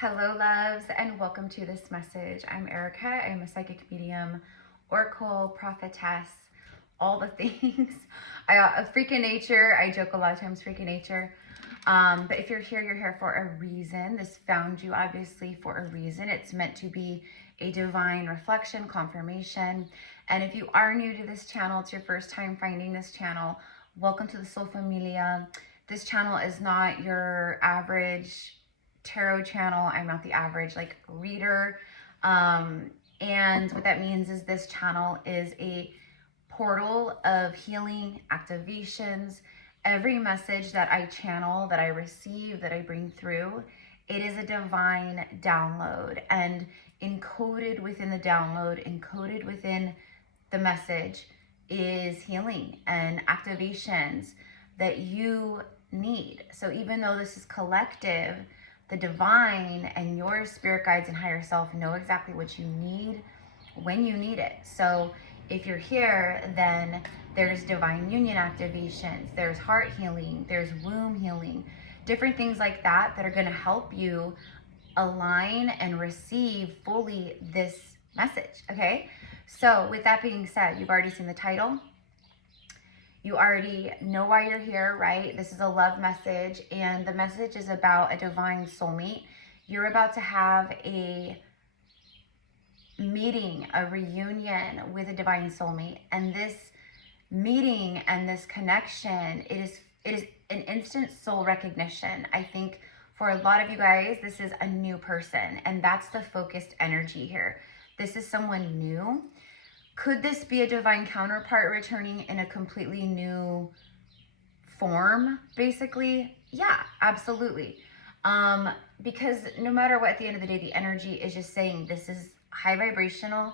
Hello, loves, and welcome to this message. I'm Erica. I'm a psychic medium, oracle, prophetess, all the things. A freak of nature. I joke a lot of times, freak of nature. But if you're here for a reason. This found you obviously for a reason. It's meant to be a divine reflection, confirmation. And if you are new to this channel, it's your first time finding this channel, welcome to the Soul Familia. This channel is not your average tarot channel. I'm not the average reader. And what that means is this channel is a portal of healing, activations. Every message that I channel, that I receive, that I bring through, it is a divine download, and encoded within the download, encoded within the message is healing and activations that you need. So even though this is collective, the divine and your spirit guides and higher self know exactly what you need when you need it. So if you're here, then there's divine union activations, there's heart healing, there's womb healing, different things like that that are going to help you align and receive fully this message. Okay, so with that being said, you've already seen the title. You already know why you're here, right? This is a love message, and the message is about a divine soulmate. You're about to have a meeting, a reunion with a divine soulmate, and this meeting and this connection, it is an instant soul recognition. I think for a lot of you guys, this is a new person, and that's the focused energy here. This is someone new. Could this be a divine counterpart returning in a completely new form, basically? Yeah, absolutely. Because no matter what, at the end of the day, the energy is just saying this is high vibrational,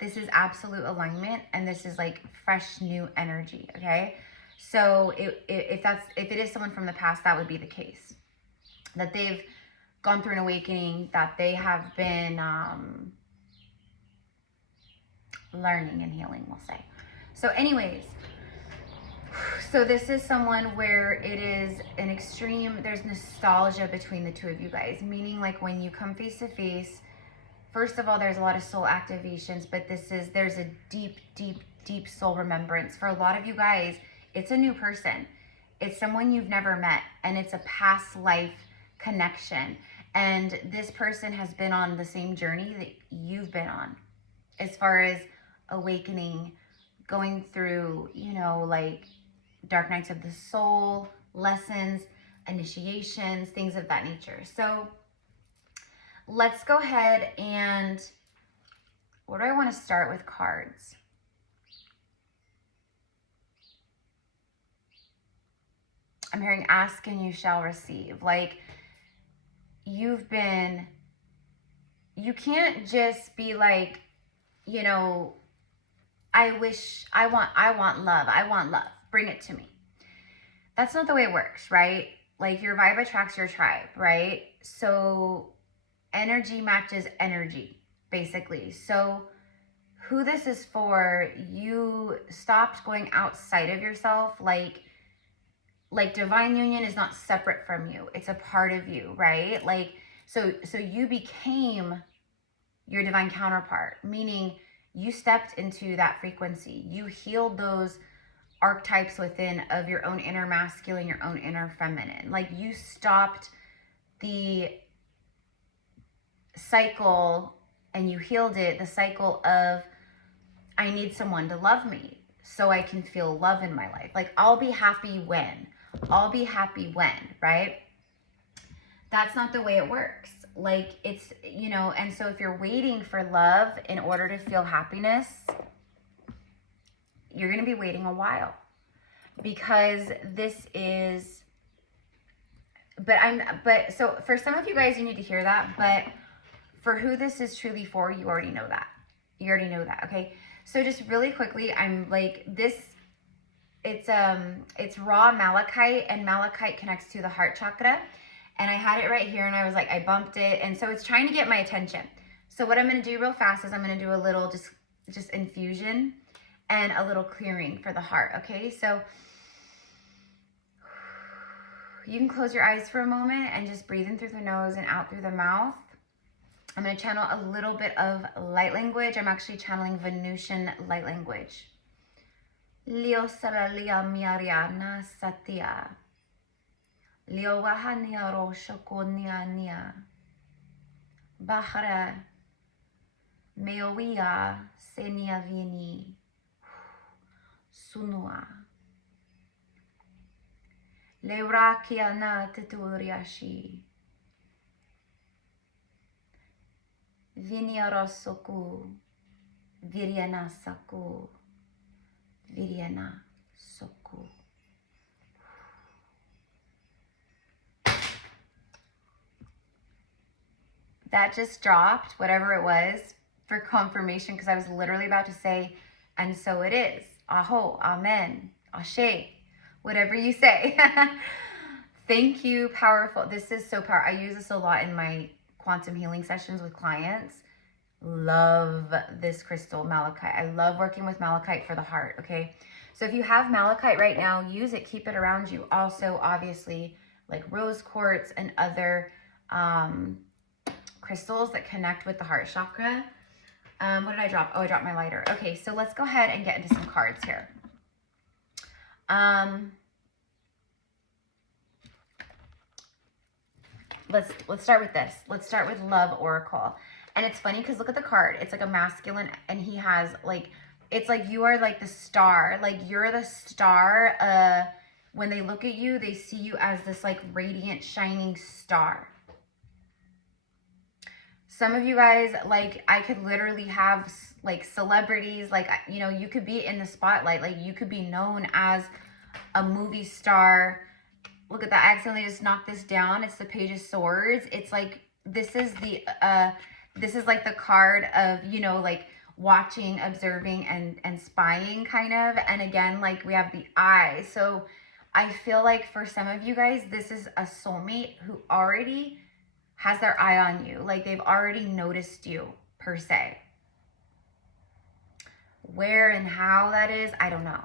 this is absolute alignment, and this is like fresh new energy, okay? So if it is someone from the past, that would be the case. That they've gone through an awakening, that they have been learning and healing, we'll say. So anyways, so this is someone where it is an extreme, there's nostalgia between the two of you guys, meaning like when you come face to face, first of all, there's a lot of soul activations, but there's a deep soul remembrance. For a lot of you guys, it's a new person. It's someone you've never met, and it's a past life connection. And this person has been on the same journey that you've been on, as far as awakening, going through, like dark nights of the soul, lessons, initiations, things of that nature. So let's go ahead and, what do I want to start with cards? I'm hearing ask and you shall receive. Like you can't just be like, I want love, bring it to me. That's not the way it works, right? Like your vibe attracts your tribe, right? So energy matches energy, basically. So who this is for, you stopped going outside of yourself. Like divine union is not separate from you. It's a part of you, right? Like, so you became your divine counterpart, meaning you stepped into that frequency. You healed those archetypes within of your own inner masculine, your own inner feminine. Like you stopped the cycle and you healed it, the cycle of, I need someone to love me so I can feel love in my life. Like I'll be happy when, right? That's not the way it works. Like it's, and so if you're waiting for love in order to feel happiness, you're going to be waiting a while, because this is, so for some of you guys, you need to hear that, but for who this is truly for, you already know that. Okay. So just really quickly, I'm like this, it's raw malachite, and malachite connects to the heart chakra. And I had it right here, and I was like, I bumped it. And so it's trying to get my attention. So what I'm going to do real fast is I'm going to do a little just infusion and a little clearing for the heart. Okay. So You can close your eyes for a moment and just breathe in through the nose and out through the mouth. I'm going to channel a little bit of light language. I'm actually channeling Venusian light language. Leo salalia miariana satya. Leo wahania roshokonia nia. Bahara meoia senia vini. Sunua. Leurakia na teturiashi. Vinyara soku. Viriana saku. Viriana soku. That just dropped, whatever it was, for confirmation, because I was literally about to say, and so it is. Aho, amen, ashe, whatever you say. Thank you, powerful. This is so powerful. I use this a lot in my quantum healing sessions with clients. Love this crystal, malachite. I love working with malachite for the heart, okay? So if you have malachite right now, use it, keep it around you. Also, obviously, like rose quartz and other crystals that connect with the heart chakra. What did I drop? Oh, I dropped my lighter. Okay, so let's go ahead and get into some cards here. Let's start with this. Let's start with Love Oracle. And it's funny because look at the card. It's like a masculine, and he has like, it's like you are like the star. Like you're the star. When they look at you, they see you as this like radiant, shining star. Some of you guys, like, I could literally have like celebrities, like, you know, you could be in the spotlight. Like you could be known as a movie star. Look at that. I accidentally just knocked this down. It's the Page of Swords. It's like, this is like the card of, you know, like watching, observing, and spying kind of. And again, like we have the eye. So I feel like for some of you guys, this is a soulmate who already has their eye on you. Like they've already noticed you per se. Where and how that is, I don't know.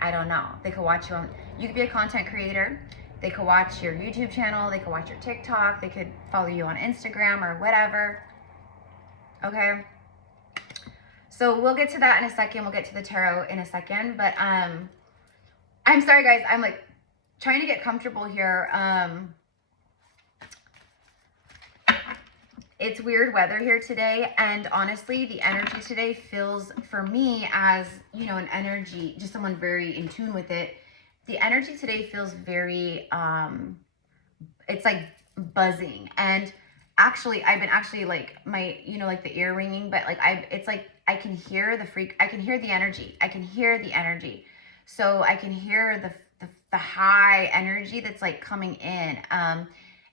I don't know. They could watch you on, you could be a content creator. They could watch your YouTube channel. They could watch your TikTok. They could follow you on Instagram or whatever. Okay. So we'll get to that in a second. We'll get to the tarot in a second. But I'm sorry, guys. I'm like trying to get comfortable here. It's weird weather here today. And honestly, the energy today feels, for me, as, you know, an energy, just someone very in tune with it. The energy today feels very, it's like buzzing. And actually, I've been actually like my, you know, like the ear ringing, but like it's like I can hear I can hear the energy. I can hear the energy. So I can hear the high energy that's like coming in. And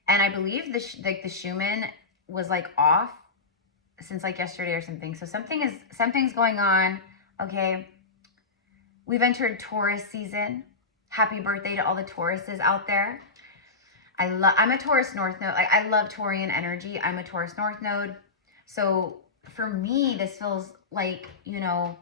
I believe the Schumann was like off since like yesterday or something. So something's going on. Okay. We've entered Taurus season. Happy birthday to all the Tauruses out there. I'm a Taurus North Node. I love Taurian energy. I'm a Taurus North Node. So for me, this feels like, you know,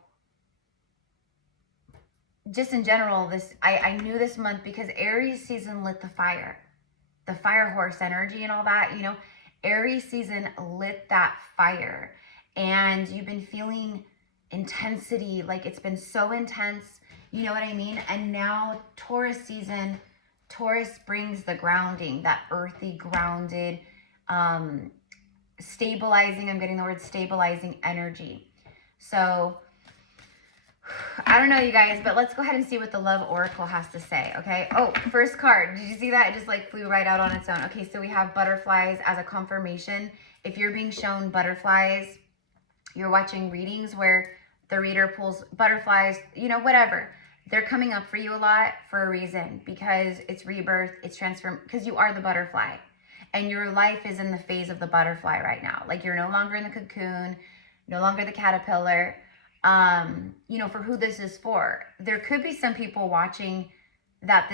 just in general, I knew this month because Aries season lit the fire horse energy and all that, you know. Aries season lit that fire, and you've been feeling intensity. Like it's been so intense. You know what I mean? And now Taurus season, Taurus brings the grounding, that earthy, grounded, stabilizing, I'm getting the word stabilizing energy. So I don't know, you guys, but let's go ahead and see what the Love Oracle has to say, okay? Oh, first card. Did you see that? It just like flew right out on its own. Okay, so we have butterflies as a confirmation. If you're being shown butterflies, you're watching readings where the reader pulls butterflies, you know, whatever. They're coming up for you a lot for a reason, because it's rebirth, it's transform, because you are the butterfly. And your life is in the phase of the butterfly right now. Like you're no longer in the cocoon, no longer the caterpillar. You know, for who this is for. There could be some people watching that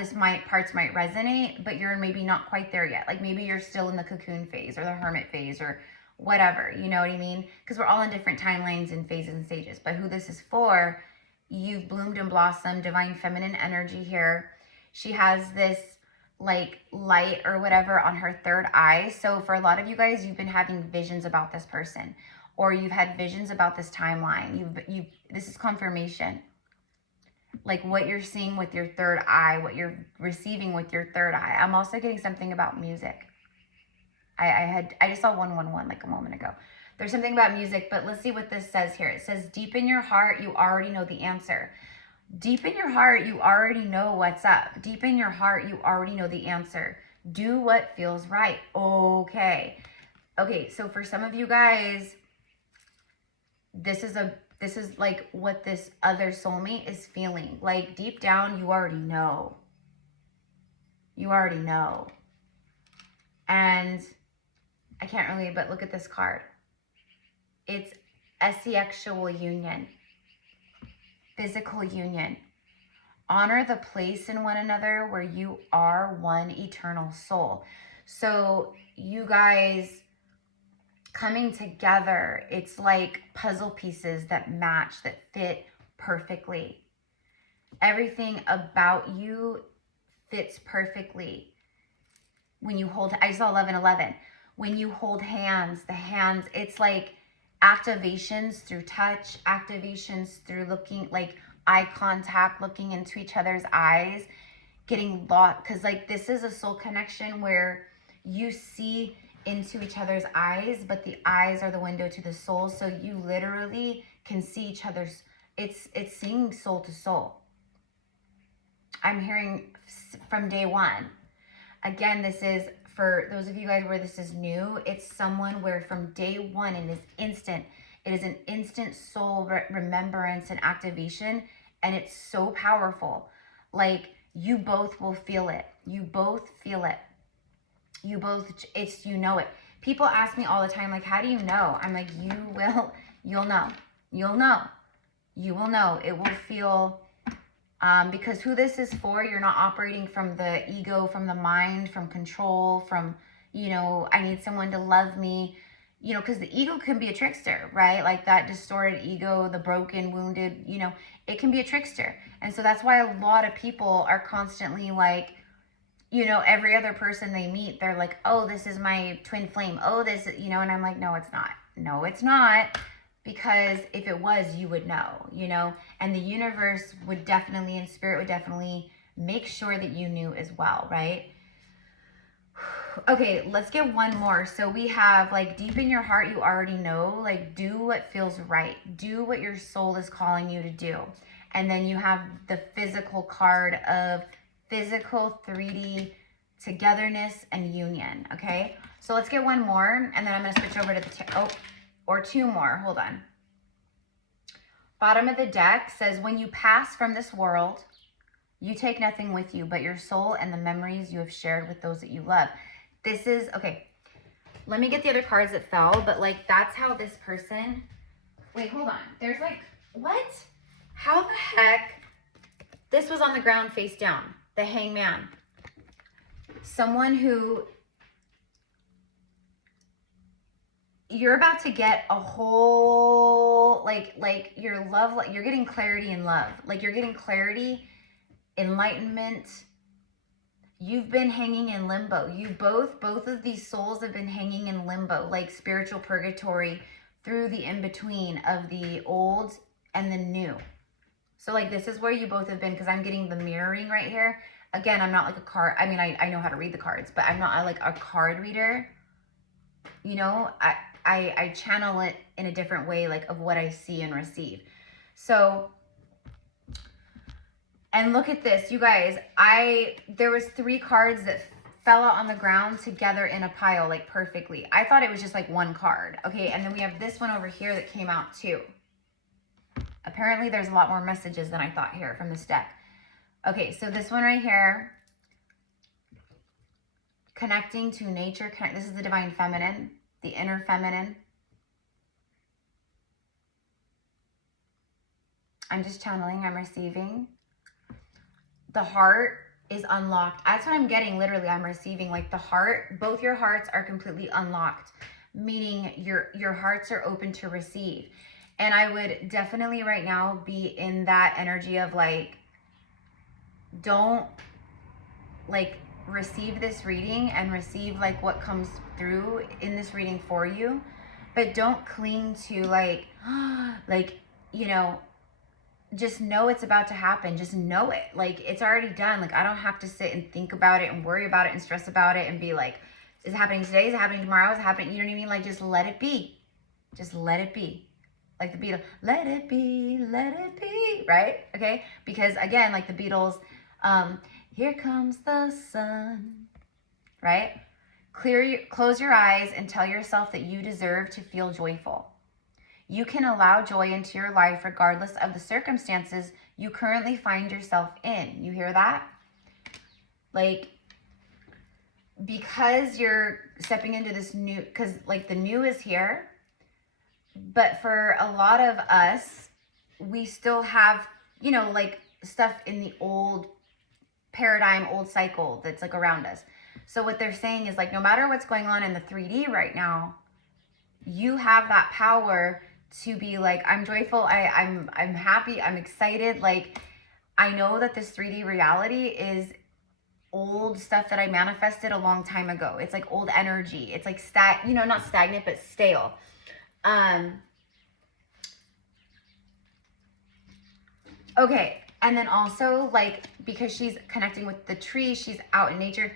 parts might resonate, but you're maybe not quite there yet. Like maybe you're still in the cocoon phase or the hermit phase or whatever, you know what I mean? Because we're all in different timelines and phases and stages. But who this is for, you've bloomed and blossomed, divine feminine energy here. She has this like light or whatever on her third eye. So for a lot of you guys, you've been having visions about this person, or you've had visions about this timeline. This is confirmation. Like what you're seeing with your third eye, what you're receiving with your third eye. I'm also getting something about music. I just saw 111 like a moment ago. There's something about music, but let's see what this says here. It says, deep in your heart, you already know the answer. Deep in your heart, you already know what's up. Deep in your heart, you already know the answer. Do what feels right. Okay. Okay, so for some of you guys, this is like what this other soulmate is feeling. Like deep down, you already know. You already know. And I can't really, but look at this card. It's a sexual union. Physical union. Honor the place in one another where you are one eternal soul. So you guys coming together, it's like puzzle pieces that match, that fit perfectly. Everything about you fits perfectly. When you hold, I saw 1111. When you hold hands, the hands, it's like activations through touch, activations through looking, like eye contact, looking into each other's eyes, getting lost. Because like this is a soul connection where you see into each other's eyes, but the eyes are the window to the soul. So you literally can see each other's, it's seeing soul to soul. I'm hearing from day one. Again, this is for those of you guys where this is new. It's someone where from day one in this instant, it is an instant soul remembrance and activation. And it's so powerful. Like you both will feel it. You both feel it. You both, it's, you know it. People ask me all the time, like, how do you know? I'm like, you'll know. You'll know. You will know. It will feel, because who this is for, you're not operating from the ego, from the mind, from control, from, you know, I need someone to love me, you know, because the ego can be a trickster, right? Like that distorted ego, the broken, wounded, you know, it can be a trickster. And so that's why a lot of people are constantly like, you know, every other person they meet, they're like, oh, this is my twin flame. Oh, this, you know, and I'm like, no, it's not. No, it's not. Because if it was, you would know, you know, and the universe would definitely, and spirit would definitely make sure that you knew as well, right? Okay, let's get one more. So we have like deep in your heart, you already know, like do what feels right. Do what your soul is calling you to do. And then you have the physical card of physical 3D togetherness and union, okay? So let's get one more, and then I'm going to switch over to the, or two more. Hold on. Bottom of the deck says, when you pass from this world, you take nothing with you but your soul and the memories you have shared with those that you love. This is, okay, let me get the other cards that fell, but like that's how this person, wait, hold on. There's like, what? How the heck? This was on the ground face down. The hangman. Someone who you're about to get a whole, like your love, you're getting clarity in love. Like you're getting clarity, enlightenment. You've been hanging in limbo. You both of these souls have been hanging in limbo, like spiritual purgatory through the in-between of the old and the new. So like this is where you both have been, because I'm getting the mirroring right here. Again, I'm not like a card. I mean, I know how to read the cards, but I'm not like a card reader. You know, I channel it in a different way, like of what I see and receive. So, and look at this, you guys. There was 3 cards that fell out on the ground together in a pile, like perfectly. I thought it was just like one card. Okay, and then we have this one over here that came out too. Apparently there's a lot more messages than I thought here from this deck. Okay, so this one right here, connecting to nature. This is the divine feminine, the inner feminine. I'm just channeling, I'm receiving. The heart is unlocked. That's what I'm getting, literally. I'm receiving like the heart, both your hearts are completely unlocked, meaning your hearts are open to receive. And I would definitely right now be in that energy of like, don't like receive this reading and receive like what comes through in this reading for you, but don't cling to like, like, you know, just know it's about to happen. Just know it. Like, it's already done. Like, I don't have to sit and think about it and worry about it and stress about it and be like, is it happening today? Is it happening tomorrow? Is it happening? You know what I mean? Like, just let it be. Just let it be. Like the Beatles, let it be, right? Okay? Because again, like the Beatles, here comes the sun, right? Close your eyes and tell yourself that you deserve to feel joyful. You can allow joy into your life regardless of the circumstances you currently find yourself in. You hear that? Like, because you're stepping into this new, because like the new is here, but for a lot of us, we still have, you know, like stuff in the old paradigm, old cycle that's like around us. So what they're saying is like, no matter what's going on in the 3D right now, you have that power to be like, I'm joyful, I'm happy, I'm excited. Like, I know that this 3D reality is old stuff that I manifested a long time ago. It's like old energy. It's like you know, not stagnant, but stale. Okay. And then also like, because she's connecting with the tree, she's out in nature.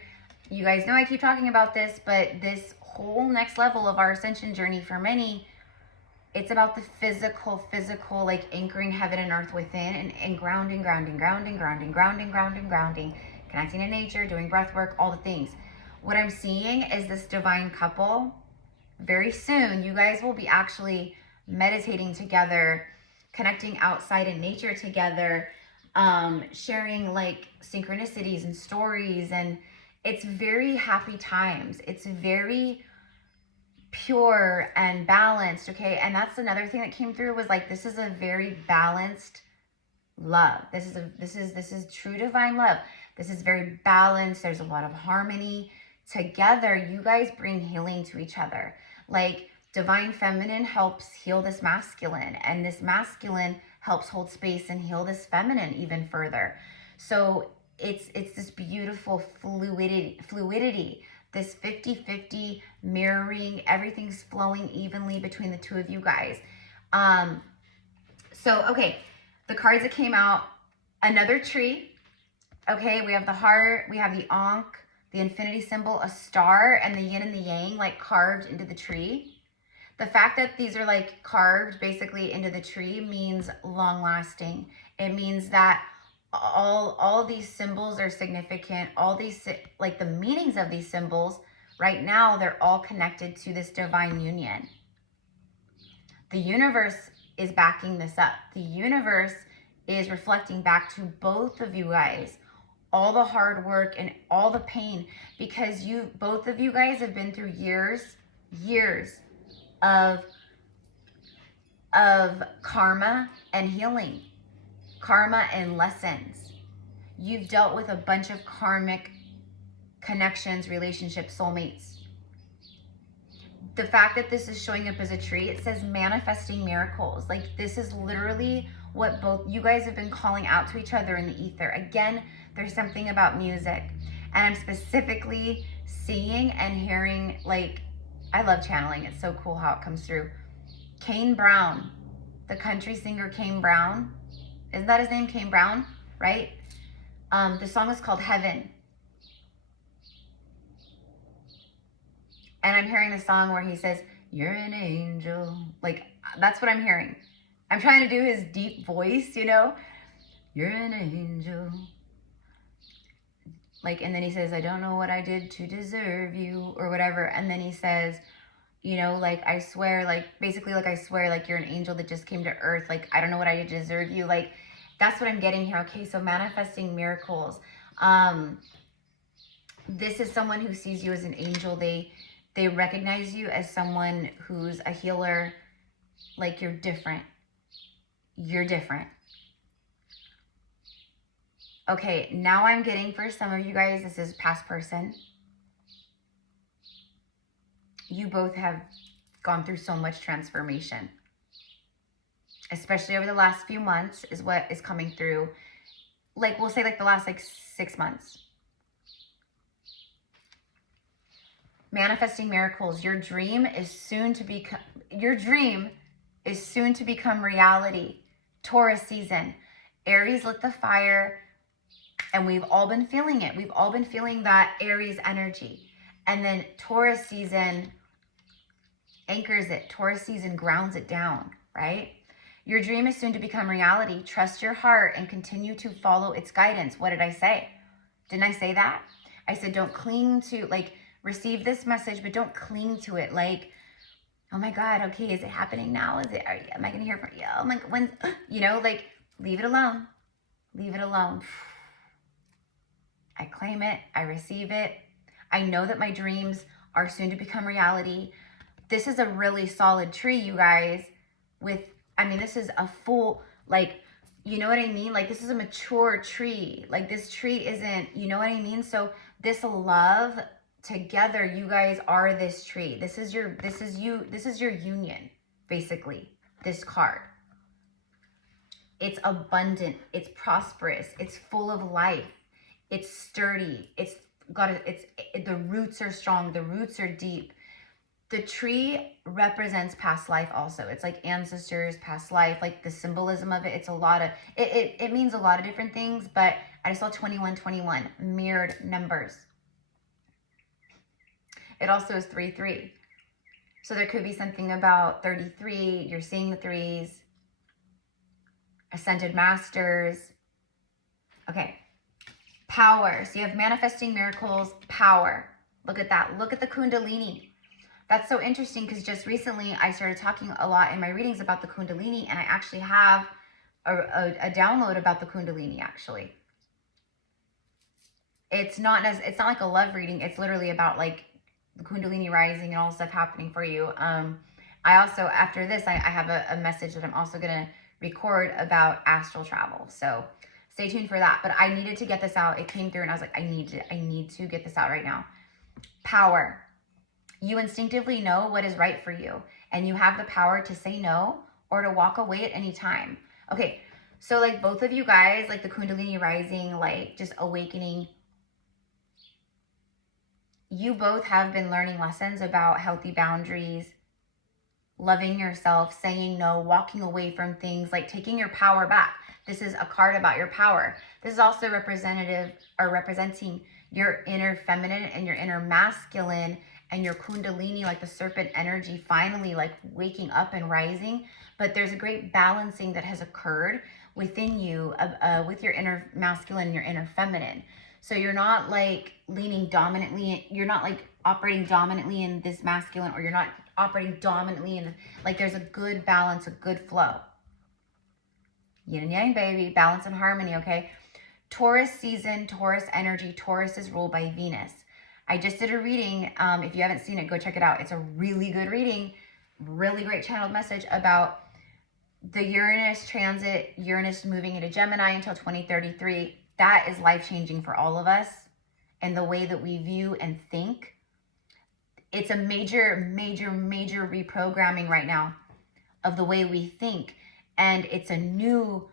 You guys know I keep talking about this, but this whole next level of our ascension journey for many, it's about the physical, like anchoring heaven and earth within and grounding, connecting to nature, doing breath work, all the things. What I'm seeing is this divine couple. Very soon, you guys will be actually meditating together, connecting outside in nature together, sharing like synchronicities and stories. And it's very happy times. It's very pure and balanced. Okay. And that's another thing that came through was like, this is a very balanced love. This is true divine love. This is very balanced. There's a lot of harmony. Together, you guys bring healing to each other. Like, divine feminine helps heal this masculine, and this masculine helps hold space and heal this feminine even further. So it's this beautiful fluidity, this 50-50 mirroring, everything's flowing evenly between the two of you guys. So, okay, the cards that came out, another tree. Okay, we have the heart, we have the Ankh, the infinity symbol, a star, and the yin and the yang like carved into the tree. The fact that these are like carved basically into the tree means long lasting. It means that all these symbols are significant. All these, like the meanings of these symbols right now, they're all connected to this divine union. The universe is backing this up. The universe is reflecting back to both of you guys all the hard work and all the pain, because both of you guys have been through years of karma and healing, karma and lessons. You've dealt with a bunch of karmic connections, relationships, soulmates. The fact that this is showing up as a tree, it says manifesting miracles. Like, this is literally what both you guys have been calling out to each other in the ether. Again, there's something about music, and I'm specifically seeing and hearing, like, I love channeling. It's so cool how it comes through. Kane Brown, the country singer Kane Brown. Isn't that his name? Kane Brown, right? The song is called Heaven. And I'm hearing the song where he says, "You're an angel." Like, that's what I'm hearing. I'm trying to do his deep voice, you know? "You're an angel." Like, and then he says, "I don't know what I did to deserve you," or whatever. And then he says, you know, like, "I swear," like, basically, like, "I swear, like, you're an angel that just came to earth. Like, I don't know what I did to deserve you." Like, that's what I'm getting here. Okay, so manifesting miracles. This is someone who sees you as an angel. They recognize you as someone who's a healer. Like, you're different. You're different. Okay, now I'm getting, for some of you guys, this is past person. You both have gone through so much transformation, especially over the last few months is what is coming through. Like, we'll say like the last like 6 months. Manifesting miracles. Your dream is soon to become reality. Taurus season. Aries lit the fire, and we've all been feeling it. We've all been feeling that Aries energy. And then Taurus season anchors it. Taurus season grounds it down, right? Your dream is soon to become reality. Trust your heart and continue to follow its guidance. What did I say? Didn't I say that? I said, don't cling to, like, receive this message, but don't cling to it. Like, oh my God, okay, is it happening now? Am I going to hear from you? I'm like, when, you know, like, leave it alone. Leave it alone. I claim it. I receive it. I know that my dreams are soon to become reality. This is a really solid tree, you guys, with, I mean, this is a full, like, you know what I mean? Like, this is a mature tree. Like, this tree isn't, you know what I mean? So this love together, you guys are this tree. This is your union, basically, this card. It's abundant. It's prosperous. It's full of life. It's sturdy. The roots are strong. The roots are deep. The tree represents past life also. It's like ancestors, past life, like the symbolism of it. It's a lot of, it means a lot of different things, but I just saw 2121, mirrored numbers. It also is 3-3. So there could be something about 33. You're seeing the threes. Ascended masters. Okay. Power. So you have manifesting miracles, power. Look at that. Look at the Kundalini. That's so interesting because just recently I started talking a lot in my readings about the Kundalini, and I actually have a download about the Kundalini actually. It's not like a love reading. It's literally about like the Kundalini rising and all stuff happening for you. I also, after this, I have a message that I'm also going to record about astral travel. So stay tuned for that. But I needed to get this out. It came through and I was like, I need to get this out right now. Power. You instinctively know what is right for you, and you have the power to say no or to walk away at any time. Okay, so like both of you guys, like the Kundalini rising, like just awakening, you both have been learning lessons about healthy boundaries, loving yourself, saying no, walking away from things, like taking your power back. This is a card about your power. This is also representing your inner feminine and your inner masculine and your Kundalini, like the serpent energy, finally like waking up and rising. But there's a great balancing that has occurred within you with your inner masculine and your inner feminine. So you're not like leaning dominantly, you're not like operating dominantly in this masculine, or you're not operating dominantly in, like there's a good balance, a good flow. Yin and yang, baby, balance and harmony, okay? Taurus season, Taurus energy. Taurus is ruled by Venus. I just did a reading. If you haven't seen it, go check it out. It's a really good reading, really great channeled message about the Uranus transit, Uranus moving into Gemini until 2033. That is life-changing for all of us and the way that we view and think. It's a major, major, major reprogramming right now of the way we think. And it's a new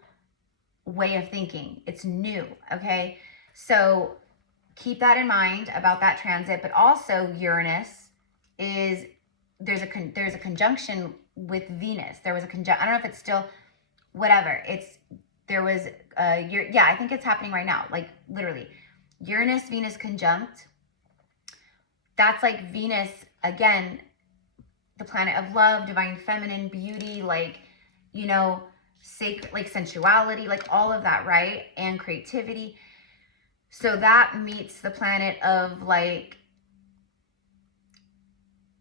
way of thinking. It's new, okay? So keep that in mind about that transit. But also Uranus is, there's a conjunction with Venus. There was a conjunction, I don't know if it's still, whatever. I think it's happening right now. Like literally Uranus, Venus conjunct. That's like Venus, again, the planet of love, divine feminine, beauty, like, you know, sacred, like sensuality, like all of that, right? And creativity. So that meets the planet of like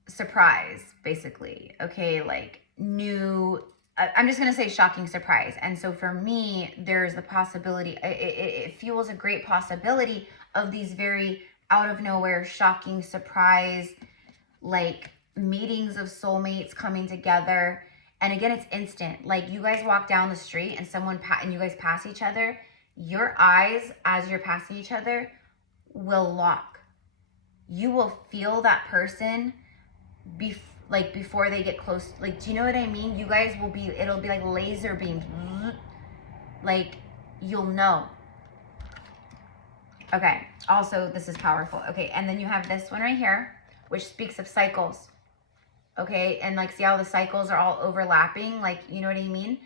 surprise, basically. Okay, like new, I'm just going to say shocking surprise. And so for me, there's the possibility, it fuels a great possibility of these very out of nowhere, shocking surprise, like meetings of soulmates coming together. And again, it's instant. Like you guys walk down the street and and you guys pass each other, your eyes as you're passing each other will lock. You will feel that person before they get close. Like, do you know what I mean? You guys it'll be like laser beams. Like you'll know. Okay. Also, this is powerful. Okay. And then you have this one right here. which speaks of cycles. Okay, and like see how the cycles are all overlapping, like, you know what I mean?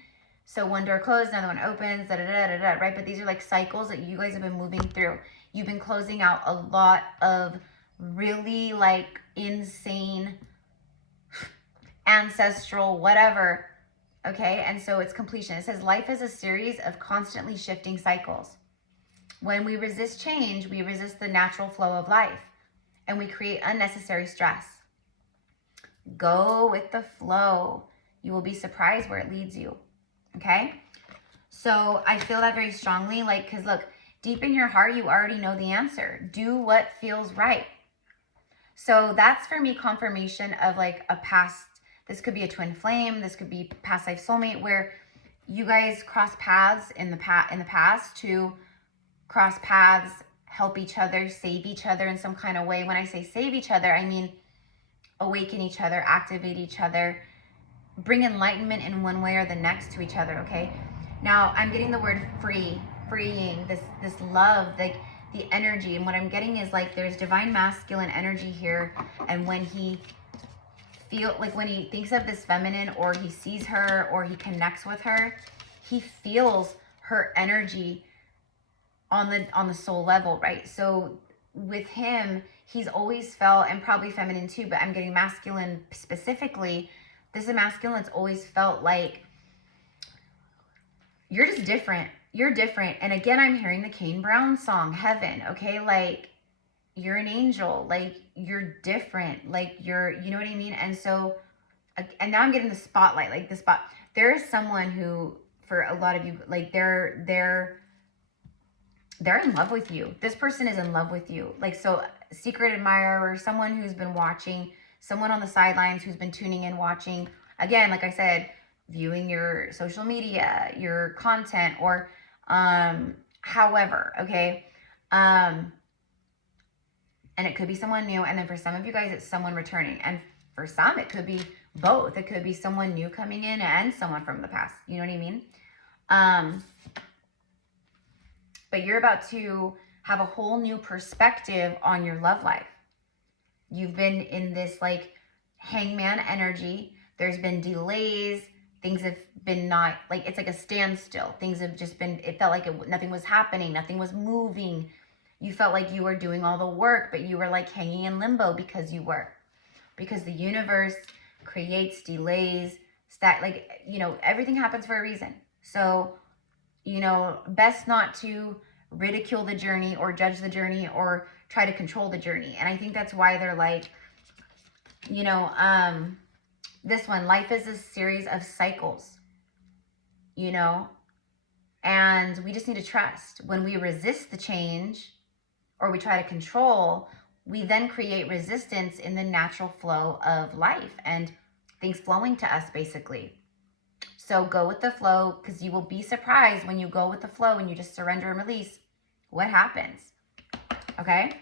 So one door closed, another one opens, da da da da da, right? But these are like cycles that you guys have been moving through. You've been closing out a lot of really like insane ancestral whatever. Okay, and so it's completion. It says life is a series of constantly shifting cycles. When we resist change, we resist the natural flow of life, and we create unnecessary stress. Go with the flow. You will be surprised where it leads you. Okay? So I feel that very strongly, like, because look, deep in your heart, you already know the answer. Do what feels right. So that's for me confirmation of like a past, this could be a twin flame, this could be past life soulmate, where you guys cross paths in the past to cross paths, help each other, save each other in some kind of way. When I say save each other, I mean awaken each other, activate each other, bring enlightenment in one way or the next to each other, okay? Now, I'm getting the word free, freeing, this love, like the energy. And what I'm getting is like there's divine masculine energy here. And when he when he thinks of this feminine, or he sees her, or he connects with her, he feels her energy on the soul level, right? So with him, he's always felt, and probably feminine too, but I'm getting masculine specifically. This is masculine that's always felt like you're just different. You're different. And again, I'm hearing the Kane Brown song, Heaven, okay? Like, you're an angel. Like, you're different. Like, you're, you know what I mean? And so, and now I'm getting the spotlight, like the spot. There is someone who, for a lot of you, like, they're in love with you. This person is in love with you. Like, so secret admirer, someone who's been watching, someone on the sidelines who's been tuning in, watching. Again, like I said, viewing your social media, your content, or however, okay? And it could be someone new. And then for some of you guys, it's someone returning. And for some, it could be both. It could be someone new coming in and someone from the past. You know what I mean? But you're about to have a whole new perspective on your love life. You've been in this like hangman energy. There's been delays. Things have been not, like, it's like a standstill. Things have just been, it felt like nothing was happening. Nothing was moving. You felt like you were doing all the work, but you were like hanging in limbo because the universe creates delays, like, you know, everything happens for a reason. So, you know, best not to ridicule the journey or judge the journey or try to control the journey. And I think that's why they're like, you know, this one, life is a series of cycles, you know, and we just need to trust. When we resist the change or we try to control, we then create resistance in the natural flow of life and things flowing to us, basically. So go with the flow, because you will be surprised when you go with the flow and you just surrender and release what happens. Okay?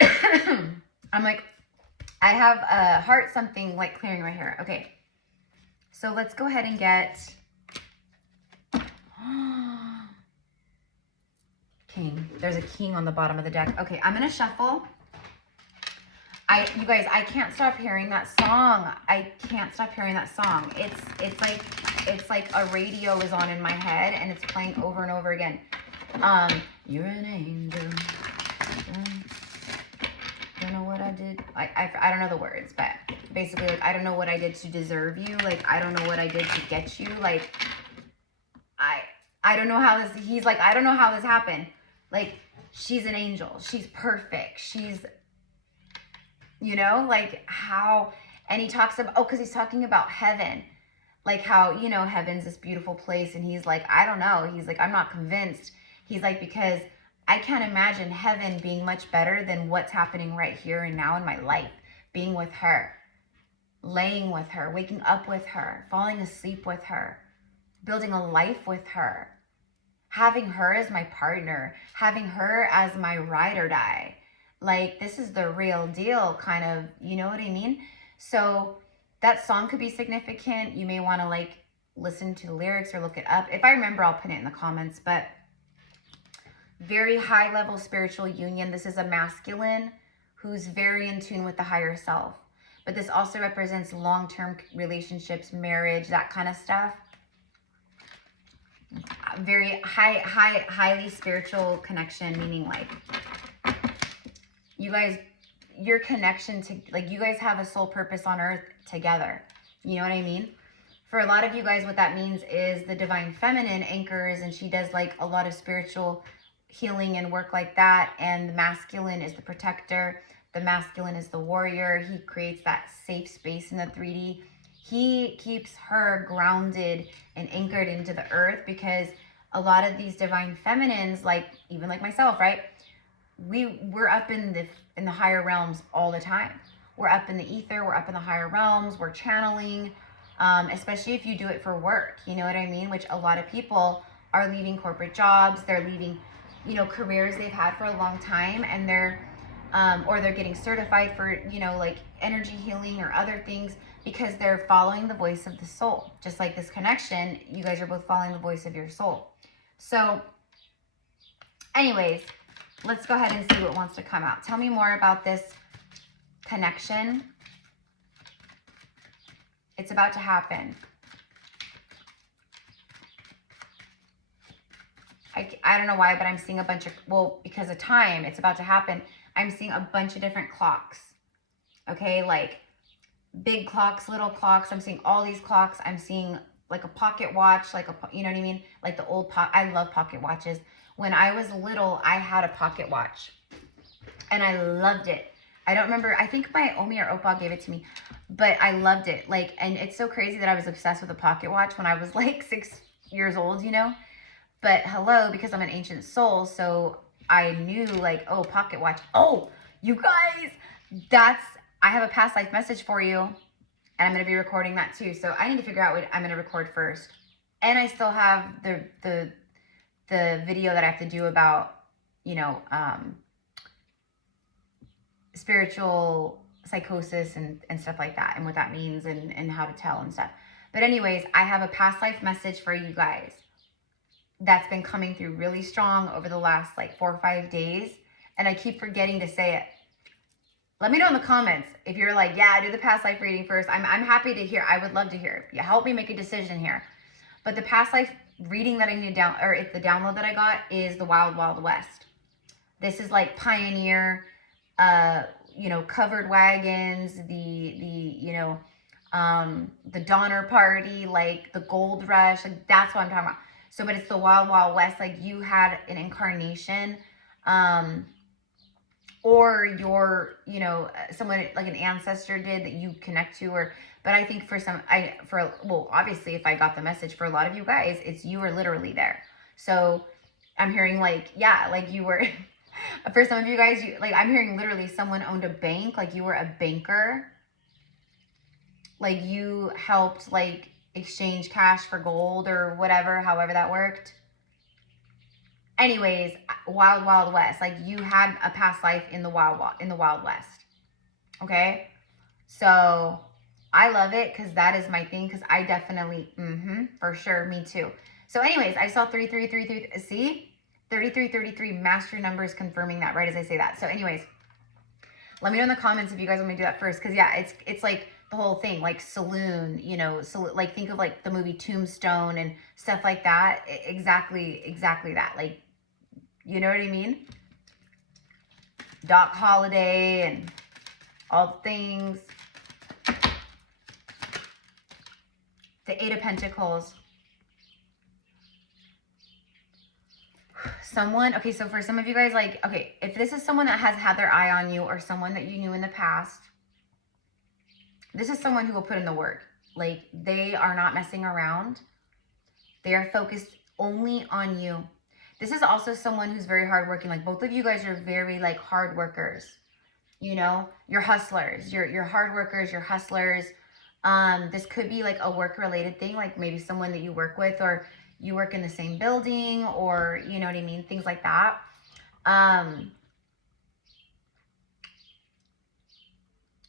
I'm like, I have a heart something like clearing right here. Okay. So let's go ahead and get King. There's a king on the bottom of the deck. Okay, I'm going to shuffle. You guys, I can't stop hearing that song. I can't stop hearing that song. It's like a radio is on in my head and it's playing over and over again. You're an angel. Don't know what I did. I don't know the words, but basically, like, I don't know what I did to deserve you. Like, I don't know what I did to get you. Like, I don't know how this, he's like, I don't know how this happened. Like, she's an angel. She's perfect. She's, you know, like how, and he talks about, because he's talking about heaven, like how, you know, heaven's this beautiful place. And he's like, I don't know. He's like, I'm not convinced. He's like, because I can't imagine heaven being much better than what's happening right here and now in my life. Being with her, laying with her, waking up with her, falling asleep with her, building a life with her, having her as my partner, having her as my ride or die. Like, this is the real deal, kind of, you know what I mean? So that song could be significant. You may want to like listen to the lyrics or look it up. If I remember, I'll put it in the comments, but very high level spiritual union. This is a masculine who's very in tune with the higher self. But this also represents long-term relationships, marriage, that kind of stuff. Very highly spiritual connection, meaning like you guys, your connection to, like, you guys have a soul purpose on earth together. You know what I mean? For a lot of you guys, what that means is the divine feminine anchors, and she does like a lot of spiritual healing and work like that. And the masculine is the protector. The masculine is the warrior. He creates that safe space in the 3D. He keeps her grounded and anchored into the earth, because a lot of these divine feminines, like even like myself, right? We're up in the higher realms all the time. We're up in the ether. We're up in the higher realms. We're channeling, especially if you do it for work. You know what I mean? Which a lot of people are leaving corporate jobs. They're leaving, you know, careers they've had for a long time, and they're or they're getting certified for, you know, like energy healing or other things, because they're following the voice of the soul. Just like this connection, you guys are both following the voice of your soul. So anyways, let's go ahead and see what wants to come out. Tell me more about this connection. It's about to happen. I don't know why, but I'm seeing a bunch of, well, because of time, it's about to happen. I'm seeing a bunch of different clocks. Okay, like big clocks, little clocks. I'm seeing all these clocks. I'm seeing like a pocket watch, like a, you know what I mean? Like the old I love pocket watches. When I was little, I had a pocket watch and I loved it. I don't remember, I think my Omi or Opa gave it to me, but I loved it. Like, and it's so crazy that I was obsessed with a pocket watch when I was like 6 years old, you know? But hello, because I'm an ancient soul, so I knew like, oh, pocket watch. Oh, you guys, I have a past life message for you, and I'm going to be recording that too. So I need to figure out what I'm going to record first. And I still have the video that I have to do about, you know, spiritual psychosis and stuff like that, and what that means, and how to tell and stuff. But anyways, I have a past life message for you guys that's been coming through really strong over the last like 4 or 5 days, and I keep forgetting to say it. Let me know in the comments if you're like, yeah, do the past life reading first. I'm happy to hear. I would love to hear. Yeah, help me make a decision here. But the past life reading that I need to if the download that I got is the Wild Wild West. This is like pioneer, you know, covered wagons, the Donner Party, like the gold rush, like that's what I'm talking about. So, but it's the Wild Wild West, like you had an incarnation, or your, you know, someone like an ancestor did that you connect to, or, but I think for some, well, obviously if I got the message, for a lot of you guys, it's you were literally there. So I'm hearing like, yeah, like you were, for some of you guys, like I'm hearing literally someone owned a bank, like you were a banker, like you helped like exchange cash for gold or whatever, however that worked. Anyways, Wild Wild West, like you had a past life in the Wild West. Okay, so I love it because that is my thing, because I definitely, for sure, me too. So anyways, I saw 3333, see, 3333 master numbers confirming that right as I say that. So anyways, let me know in the comments if you guys want me to do that first, because yeah, it's like the whole thing, like saloon, you know, so like think of like the movie Tombstone and stuff like that. Exactly that, like, you know what I mean? Doc Holliday and all things. The Eight of Pentacles. Someone, okay, so for some of you guys, like, okay, if this is someone that has had their eye on you, or someone that you knew in the past, this is someone who will put in the work. Like, they are not messing around. They are focused only on you. This is also someone who's very hardworking. Like, both of you guys are very, like, hard workers. You know, you're hustlers. You're hard workers. You're hustlers. This could be, like, a work-related thing. Like, maybe someone that you work with, or you work in the same building, or, you know what I mean? Things like that.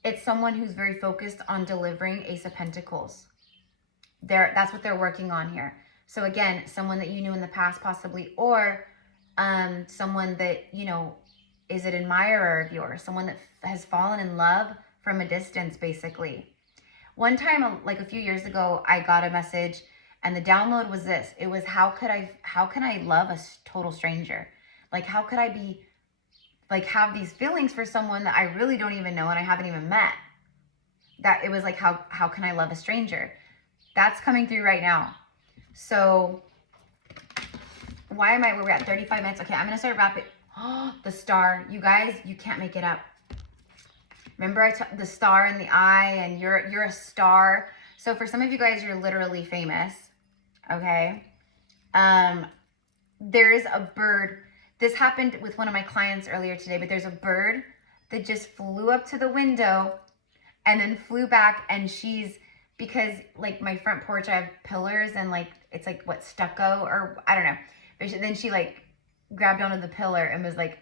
It's someone who's very focused on delivering Ace of Pentacles. That's what they're working on here. So again, someone that you knew in the past possibly, or someone that, you know, is an admirer of yours, someone that has fallen in love from a distance, basically. One time, like a few years ago, I got a message and the download was this. It was, how can I love a total stranger? Like, how could I be, like, have these feelings for someone that I really don't even know and I haven't even met? That it was like, how can I love a stranger? That's coming through right now. So why am I, we're at 35 minutes. Okay, I'm going to start wrapping. Oh, the star. You guys, you can't make it up. Remember the star in the eye, and you're a star. So for some of you guys, you're literally famous. Okay. There is a bird. This happened with one of my clients earlier today, but there's a bird that just flew up to the window and then flew back, and because like my front porch, I have pillars and like, it's like what, stucco or I don't know. But then she like grabbed onto the pillar and was like,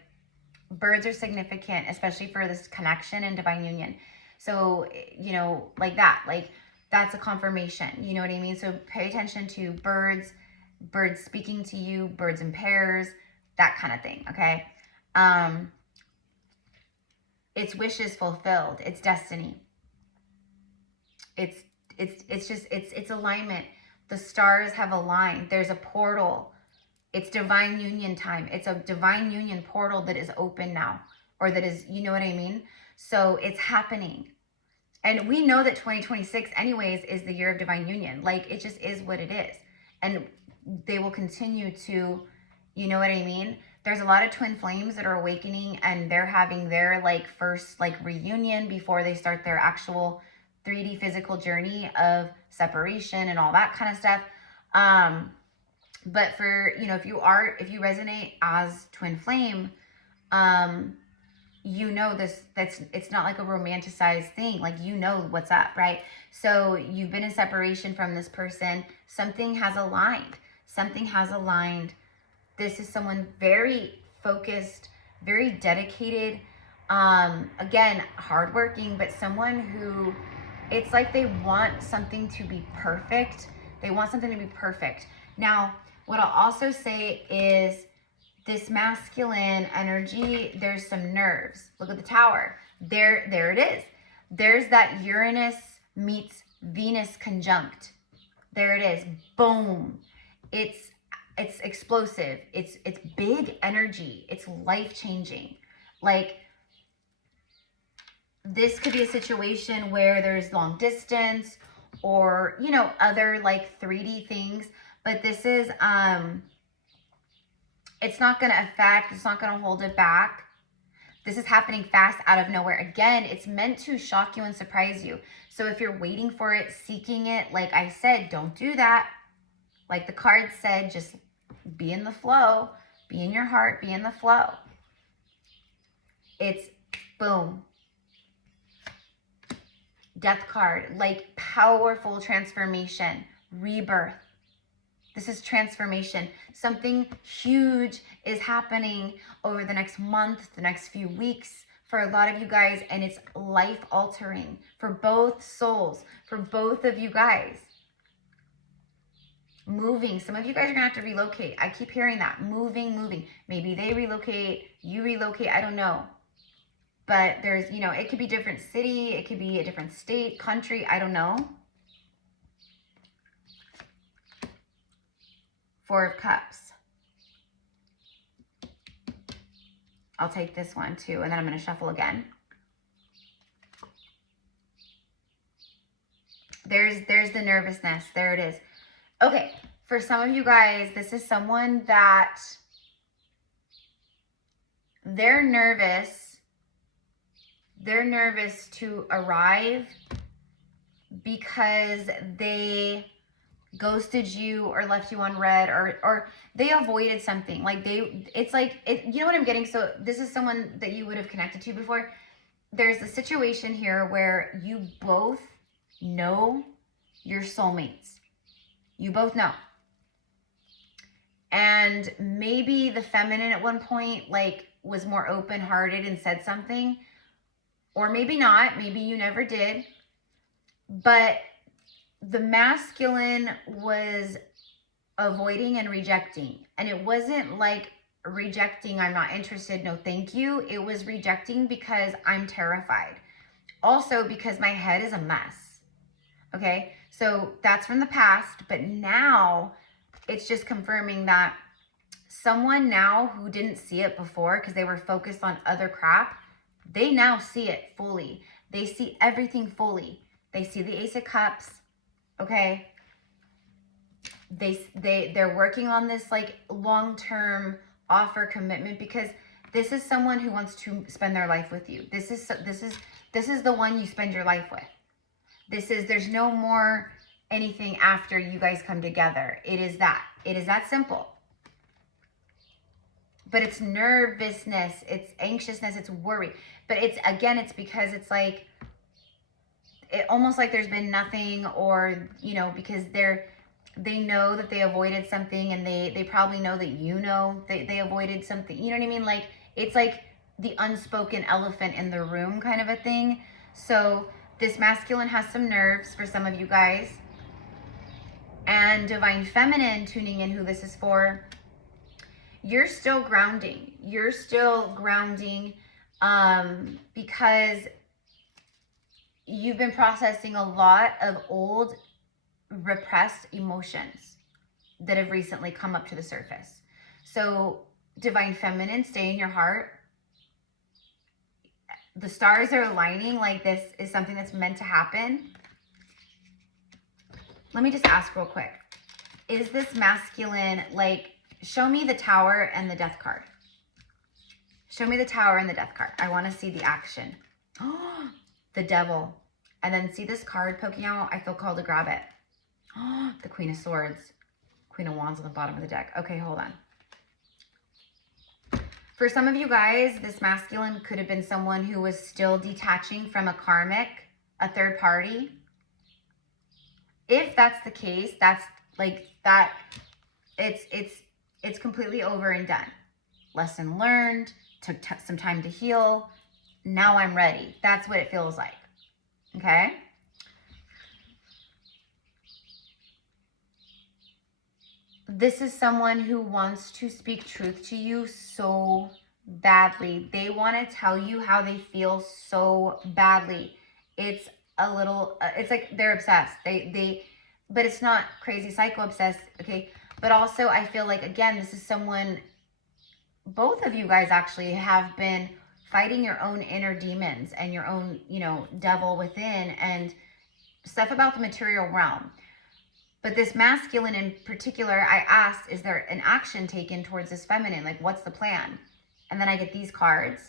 birds are significant, especially for this connection and divine union. So, you know, like that, like that's a confirmation, you know what I mean? So pay attention to birds speaking to you, birds in pairs, that kind of thing. Okay. It's wishes fulfilled. It's destiny. It's alignment. The stars have aligned. There's a portal. It's divine union time. It's a divine union portal that is open now, or that is, you know what I mean? So it's happening. And we know that 2026 anyways is the year of divine union. Like, it just is what it is. And they will continue to, you know what I mean? There's a lot of twin flames that are awakening, and they're having their like first like reunion before they start their actual 3D physical journey of separation and all that kind of stuff. But for, you know, if you resonate as twin flame, you know it's not like a romanticized thing. Like, you know what's up, right? So you've been in separation from this person. Something has aligned. This is someone very focused, very dedicated, again, hardworking, but someone who, it's like they want something to be perfect. Now, what I'll also say is this masculine energy, there's some nerves. Look at the tower. There it is. There's that Uranus meets Venus conjunct. There it is. Boom. It's explosive. It's big energy. It's life-changing. Like, this could be a situation where there's long distance or, you know, other like 3D things, but this is, it's not going to affect, it's not going to hold it back. This is happening fast out of nowhere. Again, it's meant to shock you and surprise you. So if you're waiting for it, seeking it, like I said, don't do that. Like the card said, just be in the flow, be in your heart, be in the flow. It's boom. Death card, like powerful transformation, rebirth. This is transformation. Something huge is happening over the next month, the next few weeks for a lot of you guys, and it's life altering for both souls, for both of you guys. Moving. Some of you guys are gonna have to relocate. I keep hearing that. Moving. Maybe they relocate, you relocate, I don't know. But there's, you know, it could be different city, it could be a different state, country, I don't know. Four of Cups. I'll take this one too, and then I'm going to shuffle again. There's the nervousness. There it is. Okay, for some of you guys, this is someone that they're nervous to arrive because they ghosted you or left you on red, or they avoided something. Like it's like, you know what I'm getting? So this is someone that you would have connected to before. There's a situation here where you both know your soulmates. You both know. And maybe the feminine at one point, like, was more open-hearted and said something, or maybe not. Maybe you never did. But the masculine was avoiding and rejecting. And it wasn't like rejecting, I'm not interested, no thank you. It was rejecting because I'm terrified. Also because my head is a mess. Okay, so that's from the past, but now it's just confirming that someone now who didn't see it before because they were focused on other crap, they now see it fully. They see everything fully. They see the Ace of Cups, okay? They're working on this like long-term offer commitment because this is someone who wants to spend their life with you. This is the one you spend your life with. There's no more anything after you guys come together. It is that simple. But it's nervousness, it's anxiousness, it's worry. But it's because it's like, it almost like there's been nothing, or, you know, because they know that they avoided something, and they probably know that, you know, they avoided something. You know what I mean? Like, it's like the unspoken elephant in the room kind of a thing. So this masculine has some nerves for some of you guys. And divine feminine, tuning in who this is for, you're still grounding. You're still grounding because you've been processing a lot of old repressed emotions that have recently come up to the surface. So divine feminine, stay in your heart. The stars are aligning, like this is something that's meant to happen. Let me just ask real quick. Is this masculine, like, show me the Tower and the Death card. Show me the Tower and the Death card. I want to see the action. Oh, the Devil. And then see this card poking out? I feel called to grab it. Oh, the Queen of Swords. Queen of Wands on the bottom of the deck. Okay, hold on. For some of you guys, this masculine could have been someone who was still detaching from a karmic, a third party. If that's the case, that's like that. It's completely over and done. Lesson learned. Took some time to heal. Now I'm ready. That's what it feels like. Okay. This is someone who wants to speak truth to you so badly. They want to tell you how they feel so badly. It's a little, it's like they're obsessed. But it's not crazy psycho obsessed. Okay. But also I feel like, again, this is someone, both of you guys actually have been fighting your own inner demons and your own, you know, devil within and stuff about the material realm. But this masculine in particular, I asked, is there an action taken towards this feminine? Like, what's the plan? And then I get these cards.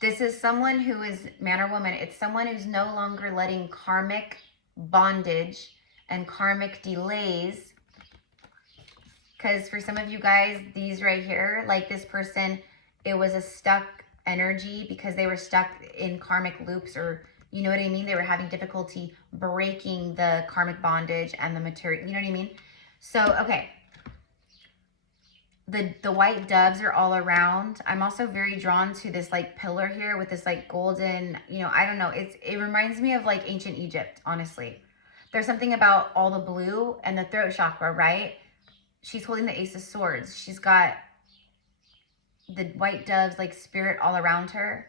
This is someone who is man or woman. It's someone who's no longer letting karmic bondage and karmic delays. Because for some of you guys, these right here, like this person, it was a stuck energy because they were stuck in karmic loops, or you know what I mean? They were having difficulty breaking the karmic bondage and the material, you know what I mean? So, okay. The white doves are all around. I'm also very drawn to this like pillar here with this like golden, you know, I don't know. It reminds me of like ancient Egypt, honestly. There's something about all the blue and the throat chakra, right? She's holding the Ace of Swords. She's got the white doves, like spirit all around her.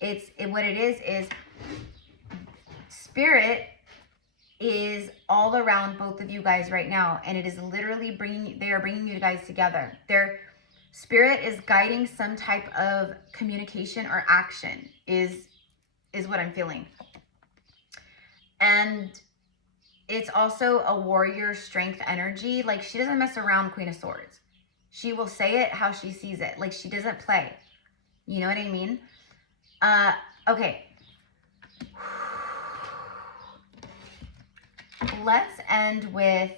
What it is spirit is all around both of you guys right now, and it is literally they are bringing you guys together. Their spirit is guiding some type of communication or action is what I'm feeling. And it's also a warrior strength energy. Like, she doesn't mess around, Queen of Swords. She will say it how she sees it. Like, she doesn't play. You know what I mean? Okay. Let's end with,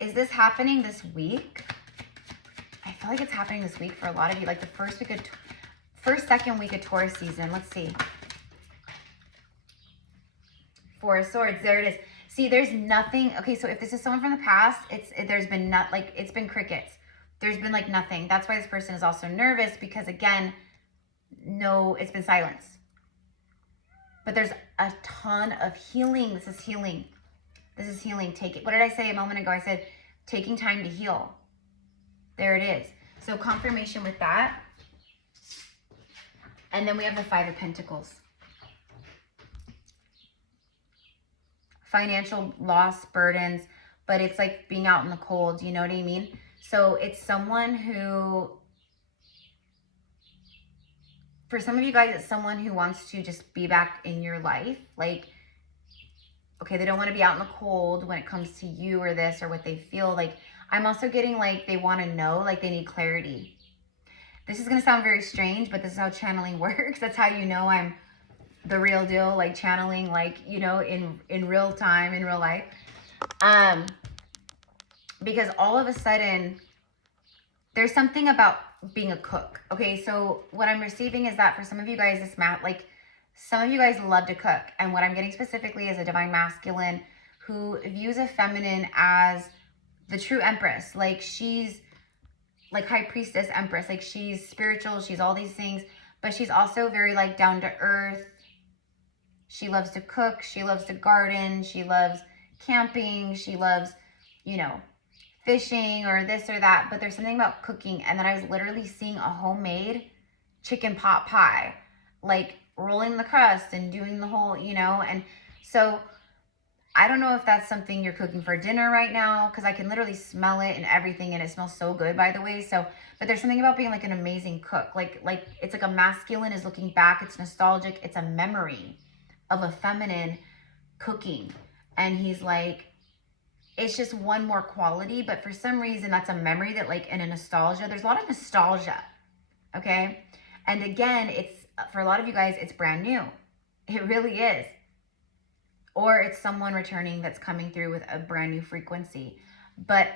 is this happening this week? I feel like it's happening this week for a lot of you. Like the second week of Taurus season. Let's see. Four of Swords. There it is. See, there's nothing. Okay, so if this is someone from the past, there's been it's been crickets. There's been like nothing. That's why this person is also nervous because, again, no, it's been silence. But there's a ton of healing. This is healing. This is healing. Take it. What did I say a moment ago? I said taking time to heal. There it is. So confirmation with that. And then we have the Five of Pentacles. Financial loss, burdens, but it's like being out in the cold. You know what I mean? So it's someone who, for some of you guys, it's someone who wants to just be back in your life. Like, okay, they don't want to be out in the cold when it comes to you or this or what they feel. Like, I'm also getting like they want to know, like they need clarity. This is going to sound very strange, but this is how channeling works. That's how you know I'm the real deal, like channeling, like, you know, in real time, in real life. Because all of a sudden, there's something about being a cook. Okay, so what I'm receiving is that for some of you guys, this like some of you guys love to cook. And what I'm getting specifically is a divine masculine who views a feminine as the true empress. Like she's like high priestess empress. Like she's spiritual. She's all these things. But she's also very like down to earth. She loves to cook. She loves to garden. She loves camping. She loves, you know, fishing or this or that. But there's something about cooking. And then I was literally seeing a homemade chicken pot pie. Like rolling the crust and doing the whole, you know. And so I don't know if that's something you're cooking for dinner right now, because I can literally smell it and everything, and it smells so good, by the way. So, but there's something about being like an amazing cook. Like it's like a masculine is looking back. It's nostalgic. It's a memory of a feminine cooking. And he's like, it's just one more quality. But for some reason, that's a memory that like in a nostalgia, there's a lot of nostalgia. Okay. And again, it's for a lot of you guys, it's brand new. It really is. Or it's someone returning that's coming through with a brand new frequency. But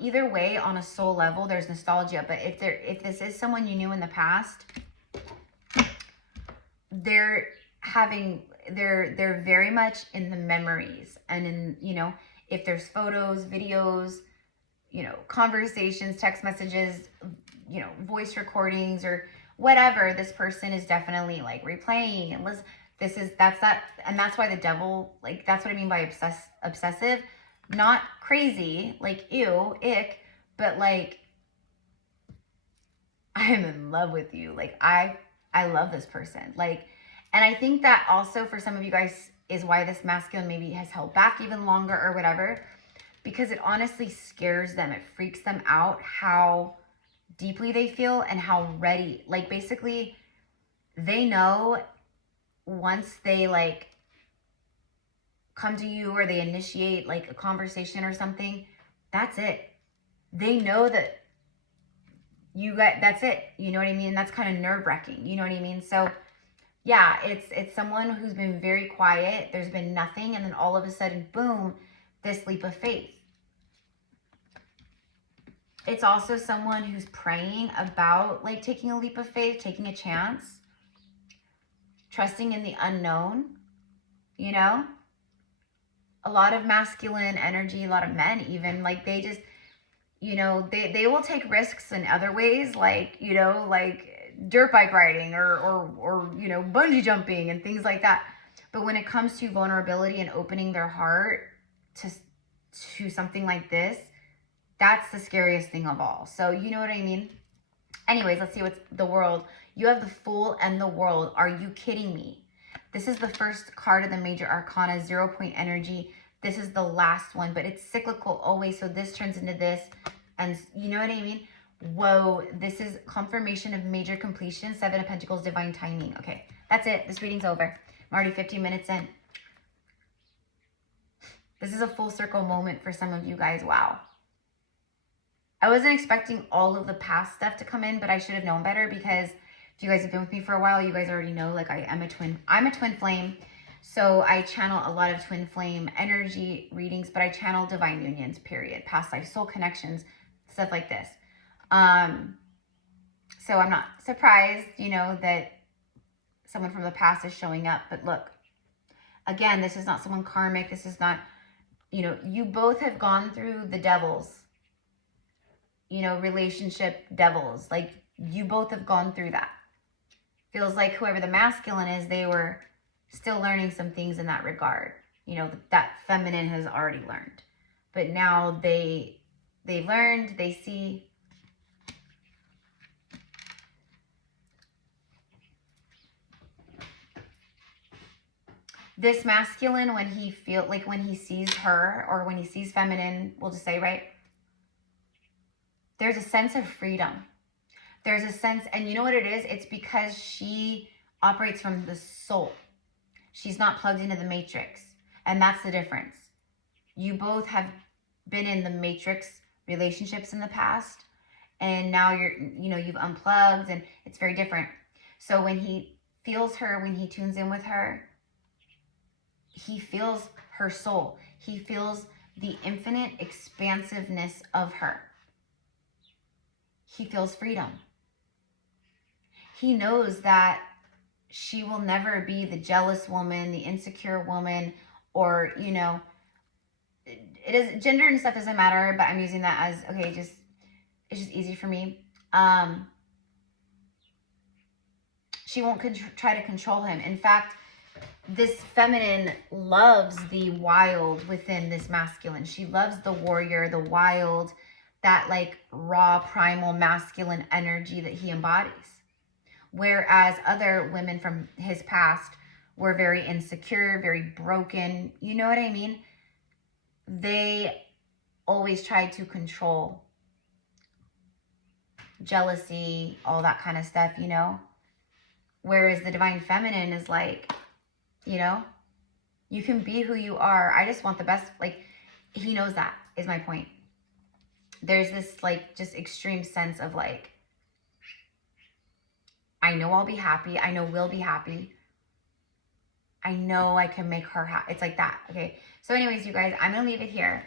either way, on a soul level, there's nostalgia. But if this is someone you knew in the past, they're very much in the memories. And in, you know, if there's photos, videos, you know, conversations, text messages, you know, voice recordings or whatever, this person is definitely like replaying and listen. And that's why the devil, like, that's what I mean by obsessive, not crazy, like, ew, ick, but like, I am in love with you. Like, I love this person. Like, and I think that also for some of you guys is why this masculine maybe has held back even longer or whatever, because it honestly scares them. It freaks them out how deeply they feel and how ready, like, basically they know once they like come to you or they initiate like a conversation or something, that's it. They know that that's it. You know what I mean? That's kind of nerve-wracking. You know what I mean? So yeah, it's someone who's been very quiet. There's been nothing. And then all of a sudden, boom, this leap of faith. It's also someone who's praying about like taking a leap of faith, taking a chance, trusting in the unknown, you know? A lot of masculine energy, a lot of men even, like they just, you know, they will take risks in other ways, like, you know, like dirt bike riding or you know, bungee jumping and things like that. But when it comes to vulnerability and opening their heart to something like this, that's the scariest thing of all. So you know what I mean? Anyways, let's see what's the world. You have the Fool and the World. Are you kidding me? This is the first card of the major arcana, 0 point energy. This is the last one, but it's cyclical always. So this turns into this. And you know what I mean? Whoa, this is confirmation of major completion. 7 of Pentacles, divine timing. Okay, that's it. This reading's over. I'm already 15 minutes in. This is a full circle moment for some of you guys. Wow. I wasn't expecting all of the past stuff to come in, but I should have known better, because if you guys have been with me for a while, you guys already know, like, I'm a twin flame. So I channel a lot of twin flame energy readings, but I channel divine unions, period. Past life, soul connections, stuff like this. So I'm not surprised, you know, that someone from the past is showing up. But look, again, this is not someone karmic. This is not, you know, you both have gone through the devils, you know, relationship devils. Like, you both have gone through that. Feels like whoever the masculine is, they were still learning some things in that regard. You know, that feminine has already learned. But now they learned, they see. This masculine, when he sees her, or when he sees feminine, we'll just say, right? There's a sense of freedom. There's a sense, and you know what it is? It's because she operates from the soul. She's not plugged into the matrix. And that's the difference. You both have been in the matrix relationships in the past, and now you've unplugged, and it's very different. So when he feels her, when he tunes in with her, he feels her soul. He feels the infinite expansiveness of her. He feels freedom. He knows that she will never be the jealous woman, the insecure woman, or, it is, gender and stuff doesn't matter, but I'm using that as, okay, it's just easy for me. She won't try to control him. In fact, this feminine loves the wild within this masculine. She loves the warrior, the wild, that like raw, primal, masculine energy that he embodies. Whereas other women from his past were very insecure, very broken. You know what I mean? They always tried to control, jealousy, all that kind of stuff, Whereas the divine feminine is like, you can be who you are. I just want the best. Like, he knows that is my point. There's this like just extreme sense of like, I know I'll be happy. I know we'll be happy. I know I can make her happy. It's like that. Okay. So anyways, you guys, I'm going to leave it here.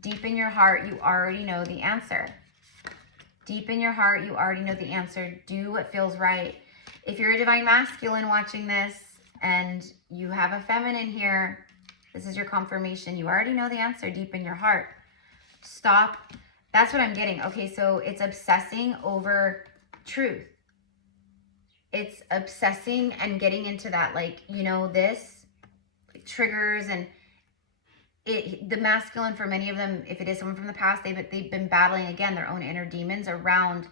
Deep in your heart, you already know the answer. Deep in your heart, you already know the answer. Do what feels right. If you're a divine masculine watching this and you have a feminine here, this is your confirmation. You already know the answer deep in your heart. Stop. That's what I'm getting. Okay, so it's obsessing over truth. It's obsessing and getting into that, like, this like, triggers, and the masculine, for many of them, if it is someone from the past, they've been battling, again, their own inner demons around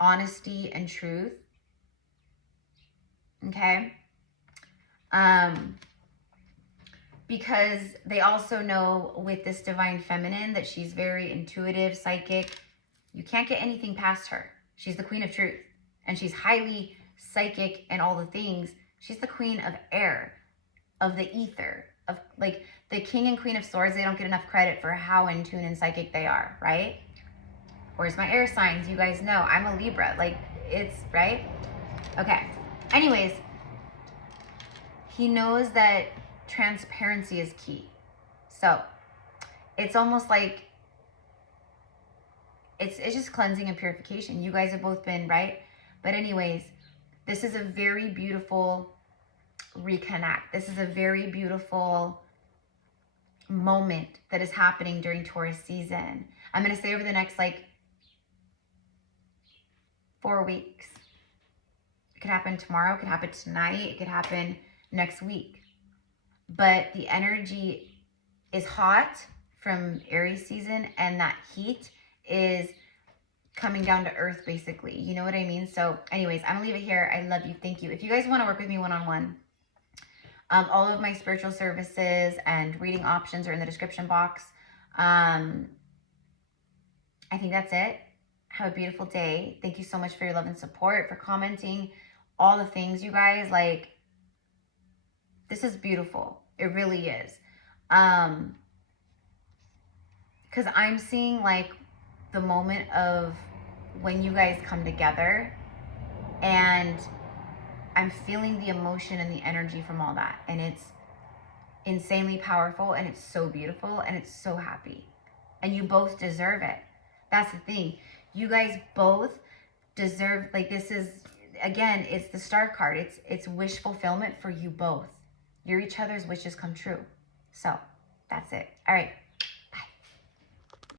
honesty and truth. Okay? Because they also know with this divine feminine that she's very intuitive, psychic. You can't get anything past her. She's the queen of truth. And she's highly psychic and all the things. She's the queen of air, of the ether, of like the king and queen of swords. They don't get enough credit for how in tune and psychic they are, right? Where's my air signs? You guys know I'm a Libra. Like, it's, right? Okay. Anyways, he knows that transparency is key. So it's almost like it's just cleansing and purification. You guys have both been, right? But anyways, this is a very beautiful reconnect. This is a very beautiful moment that is happening during Taurus season. I'm going to say over the next like 4 weeks. It could happen tomorrow. It could happen tonight. It could happen next week. But the energy is hot from Aries season, and that heat is coming down to earth, basically. You know what I mean? So anyways, I'm gonna leave it here. I love you. Thank you. If you guys want to work with me one-on-one, all of my spiritual services and reading options are in the description box. I think that's it. Have a beautiful day. Thank you so much for your love and support, for commenting, all the things, you guys. Like, this is beautiful. It really is. Because I'm seeing like the moment of when you guys come together, and I'm feeling the emotion and the energy from all that. And it's insanely powerful, and it's so beautiful, and it's so happy. And you both deserve it. That's the thing. You guys both deserve, like, this is, again, it's the star card. It's wish fulfillment for you both. You're each other's wishes come true. So that's it. All right.